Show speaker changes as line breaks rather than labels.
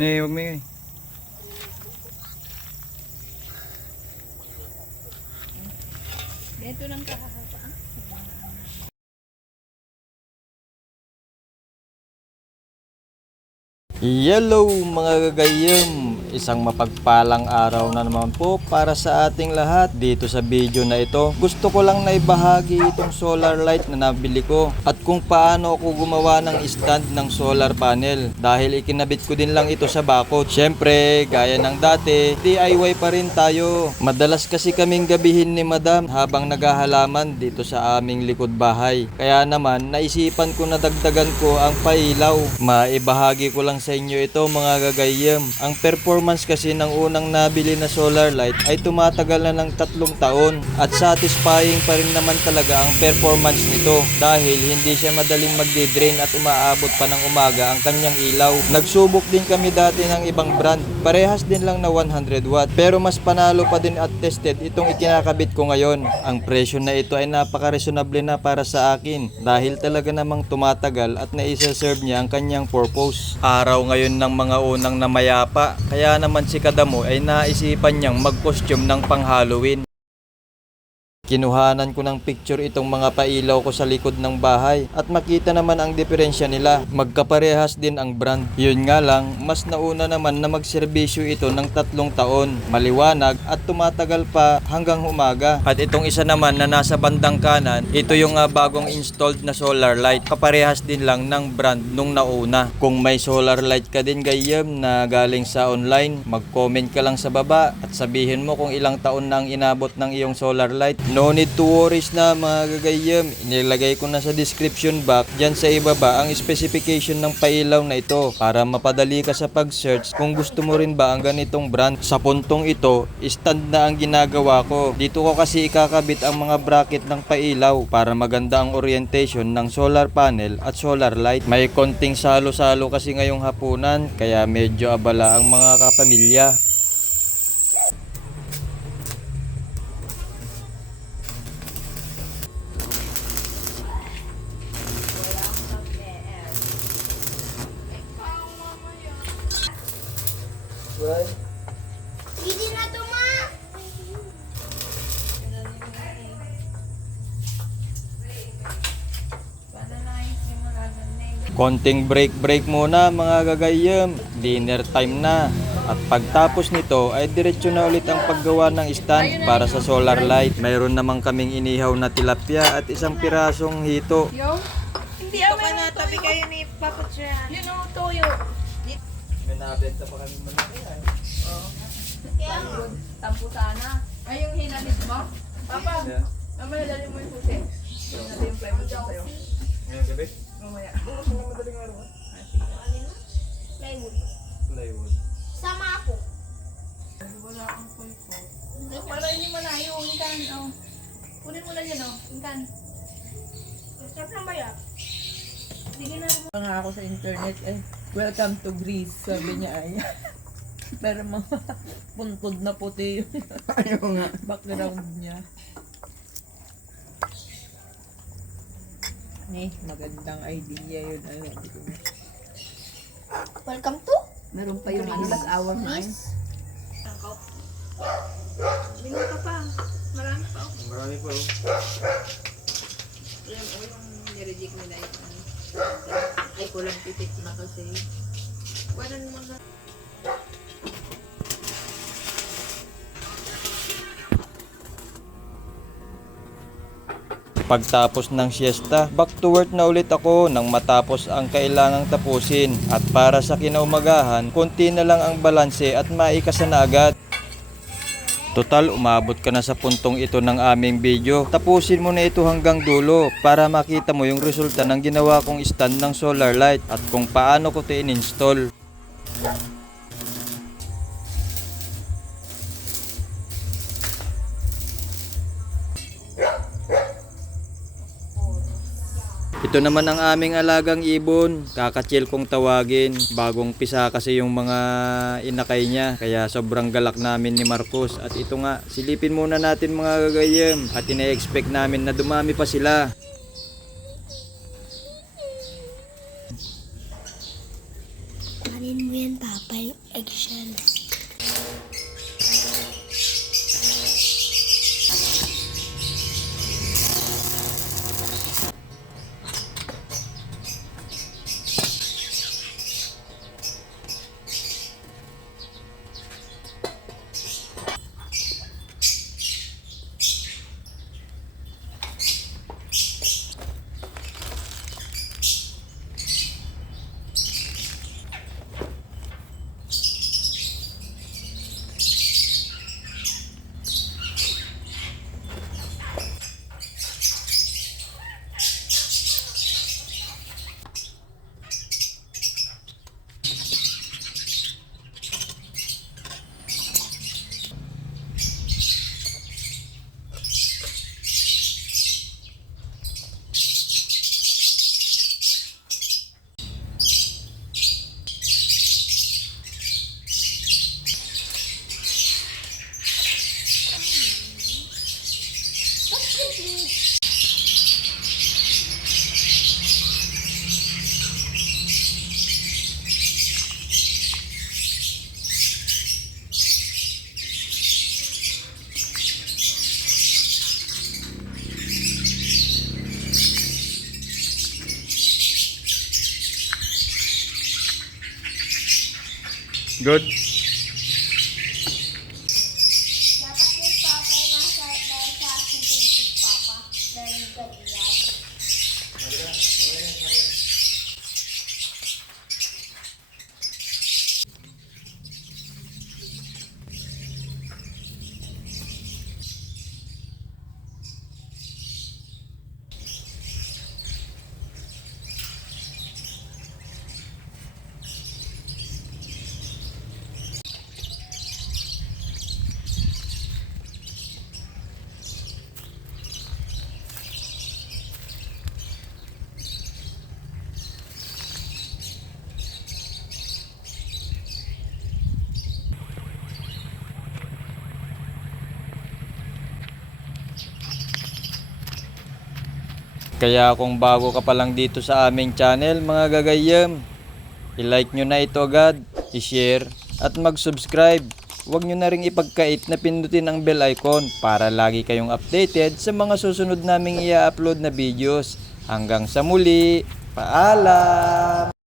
Eh, huwag mo yun.
Ito lang kahahaba. ah.
Hello mga gagayam! Isang mapagpalang araw na naman po para sa ating lahat dito sa video na ito. Gusto ko lang na ibahagi itong solar light na nabili ko at kung paano ako gumawa ng stand ng solar panel dahil ikinabit ko din lang ito sa bakod. Siyempre, gaya ng dati, DIY pa rin tayo. Madalas kasi kaming gabihin ni madam habang naghahalaman dito sa aming likod bahay. Kaya naman, naisipan ko na dagdagan ko ang pailaw. Maibahagi ko lang sa inyo ito mga gagayam. Ang performance kasi ng unang nabili na solar light ay tumatagal na ng tatlong taon at satisfying pa rin naman talaga ang performance nito dahil hindi siya madaling magde-drain at umaabot pa ng umaga ang kanyang ilaw. Nagsubok din kami dati ng ibang brand. Parehas din lang na 100 watt pero mas panalo pa din at tested itong ikinakabit ko ngayon. Ang presyo na ito ay napaka-reasonable na para sa akin dahil talaga namang tumatagal at naisa-serve niya ang kanyang purpose. Araw ngayon ng mga unang namayapa kaya naman si Kadamo ay naisipan niyang mag-costume ng pang Halloween. Kinuhanan ko ng picture itong mga pailaw ko sa likod ng bahay at makita naman ang diferensya nila. Magkaparehas din ang brand. Yun nga lang, mas nauna naman na magserbisyo ito ng tatlong taon. Maliwanag at tumatagal pa hanggang umaga. At itong isa naman na nasa bandang kanan, ito yung ah, bagong installed na solar light. Kaparehas din lang ng brand nung nauna. Kung may solar light ka din gayam na galing sa online, mag-comment ka lang sa baba at sabihin mo kung ilang taon na ang inabot ng iyong solar light. No need to worries na mga gagayam. Inilagay ko na sa description box dyan sa ibaba ang specification ng pailaw na ito para mapadali ka sa pag-search kung gusto mo rin ba ang ganitong brand. Sa puntong ito, stand na ang ginagawa ko. Dito ko kasi ikakabit ang mga bracket ng pailaw para maganda ang orientation ng solar panel at solar light. May konting salo-salo kasi ngayong hapunan kaya medyo abala ang mga kapamilya.
Hindi na to, ma!
Konting break-break muna mga gagayam, dinner time na. At pagtapos nito ay diretso na ulit ang paggawa ng stand para sa solar light. Mayroon naman kaming inihaw na tilapia at isang pirasong hito.
Yo? Hindi ah, may na tabi kayo ni Papa Chan. Yun o, toyo.
Nabenta pa kami malaki ay.
Tampo sana. Ay, yung hinalis mo? Papa, mamaya dali mo yung susi. Dali yung plywood dyan sa'yo.
Ngayong gabi?
Mamaya.
Plywood.
Plywood.
Sama ako.
Wala ang koy ko. Para hindi malayo, inkan. Oh. Kunin mo na yan, oh. Inkan.
Sarap na ba yan?
Sige na.
nga ako sa internet eh, welcome to Greece, sabi niya ay. Pero mga puntod na puti yung background niya. Eh, magandang idea yun. Ay, hindi ko na-
Welcome to
Meron pa yung ano, last hour na yun.
Bingo ka pa. Marami pa. oh.
Marami pa oh.
Alam mo, yung nireject nila yung ano. Ay, kulang pipit na kasi. Wanan mo na.
Pagtapos ng siesta, back to work na ulit ako nang matapos ang kailangang tapusin. At para sa kinaumagahan, konti na lang ang balanse at maikasa na agad. Total, umabot ka na sa puntong ito ng aming video. Tapusin mo na ito hanggang dulo para makita mo yung resulta ng ginawa kong stand ng solar light at kung paano ko ito in-install. Ito naman ang aming alagang ibon. Kakachill kong tawagin. Bagong pisa kasi yung mga inakay niya. Kaya sobrang galak namin ni Marcos. At ito nga, silipin muna natin mga gagayem. At ina-expect namin na dumami pa sila. Good. Kaya kung bago ka pa lang dito sa aming channel mga gagayem, i-like nyo na ito agad, i-share at mag-subscribe. Huwag nyo na ring ipagkait na pindutin ang bell icon para lagi kayong updated sa mga susunod naming i-upload na videos. Hanggang sa muli, paalam!